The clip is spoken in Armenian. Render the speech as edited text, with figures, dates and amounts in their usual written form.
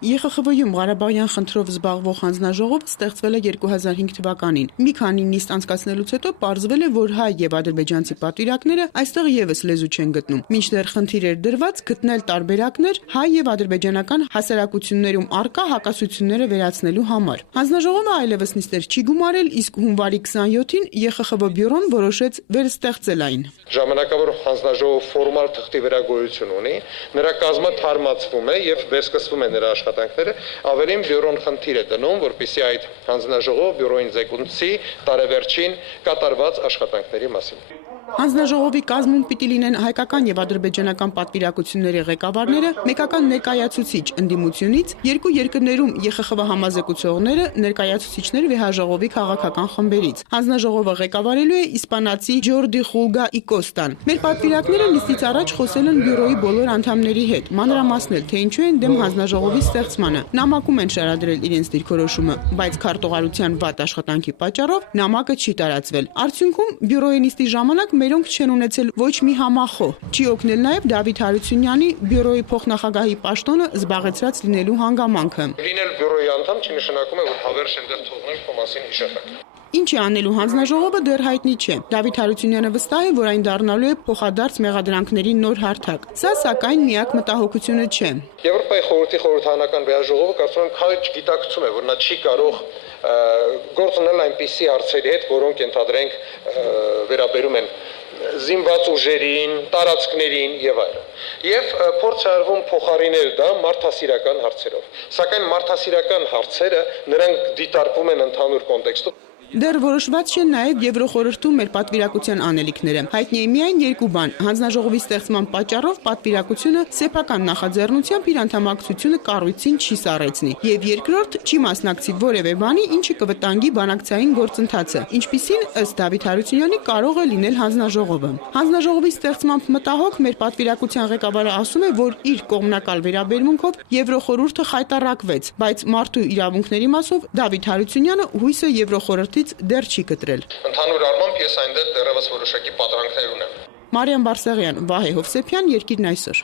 ԵԽԽՎ-ում Ղարաբաղյան խնդրով զբաղվող հանձնաժողով ստեղծվել է 2005 թվականին։ Մի քանի նիստ անցկացնելուց հետո պարզվել է, որ հայ եւ ադրբեջանցի պատվիրակները այստեղ եւս լեզու չեն գտնում։ Մինչդեռ խնդիր էր դրված գտնել տարբերակներ հայ եւ ադրբեջանական հասարակություններում առկա հակասությունները վերացնելու համար։ Հանձնաժողովը այլևս նիստեր չի գումարել, իսկ հունվարի 27-ին ԵԽԽՎ բյուրոն որոշեց վերստեղծել այն։ Ժամանակավոր հանձնաժողով ֆորմալ թղթի վերագոյություն ունի, նրա կազմը թարմացվում է եւ վերսկսվում է նրա աշխատանքները, ավելին բյուրոն խնդիր է դնում, որպեսզի այդ հանձնաժողովը բյուրոին զեկուցի տարեվերջին կատարված աշխատանքների մասին։ Հանձնաժողովի կազմում պիտի լինեն հայկական եւ ադրբեջանական պատվիրակությունների ղեկավարները, մեկական ներկայացուցիչ ընդդիմությունից, երկու երկրներում ԵԽԽՎ համազեկուցողները, ներկայացուցիչներ վեհաժողովի քաղաքական խմբերից։ Հանձնաժողովը ղեկավարելու է իսպանացի Ջորդի Խուլգա Իկոստան։ Մեր պատվիրակները նիստից առաջ խոսել են բյուրոյի բոլոր անդամների հետ, մանրամասնել, թե ինչու են դեմ հանձնաժողովի ստեղծմանը։ Նամակում են շարադրել իրենց դիրքորոշումը, բայց քարտուղարության վատ աշխատանքի պատճառով նամակը չի տարածվել։ Արդյունքում բյուրոյի նիստի ժամանակ մերոնք չեն ունեցել ոչ մի համախոհ։ Չի օգնել նաև Դավիթ Հարությունյանի բյուրոյի փոխնախագահի պաշտոնը զբաղեցրած լինելու հանգամանքը։ Լինել բյուրոյի անդամ չի նշանակում է, որ հավերժ են դեռ թողնել քո մասին իշախակ։ Ինչ է անելու հանձնաժողովը դեռ հայտնի չէ։ Դավիթ Հարությունյանը վստահ է, որ այն դառնալու է փոխադարձ մեղադրանքների նոր հարթակ։ Սա սակայն միակ մտահոգությունը չէ։ Եվրոպայի խորհրդի խորհրդարանական վեհաժողովը կարծում եմ քաջ գիտակցում է, որ նա չի կարող գործունել այնպիսի հարցերի հետ, որոնք ընդհանրենք վերաբերում են զինված ուժերին, տարածքներին եւ այլն։ Եվ փորձ է արվում փոխարինել դա մարդասիրական հարցերով։ Սակայն մարդասիրական հարցերը նրանք դիտարկվում են ընդհանուր կոնտեքստում։ Դեռ որոշված չեն նաև Եվրոխորհրդում մեր պատվիրակության անելիքները։ Հայտնի է միայն երկու բան. հանձնաժողովի ստեղծման պատճառով պատվիրակությունը սեփական նախաձեռնությամբ իր անդամակցությունը կառույցին չի սառեցնի, եւ երկրորդ չի մասնակցի որևէ բանի, ինչը կվտանգի բանակցային գործընթացը, ինչպիսին ըստ Դավիթ Հարությունյանի կարող է լինել հանձնաժողովը։ Հանձնաժողովի ստեղծմամբ մտահոգ մեր պատվիրակության ղեկավարը ասում է, որ իր կողմնակալ վերաբերմունքով Եվրոխորհուրդը խայտառակվեց, բայց մարդու իրավունքների մասով Դավիթ Հարությունյանը հույսը Եվրոխորհրդի դեռ չի կտրել։ Ընդհանուր առմամբ ես այնտեղ դեռևս որոշակի պատրանքներ ունեմ։ Մարիամ Բարսեղյան, Վահե Հովսեփյան, Երկիրն այսօր։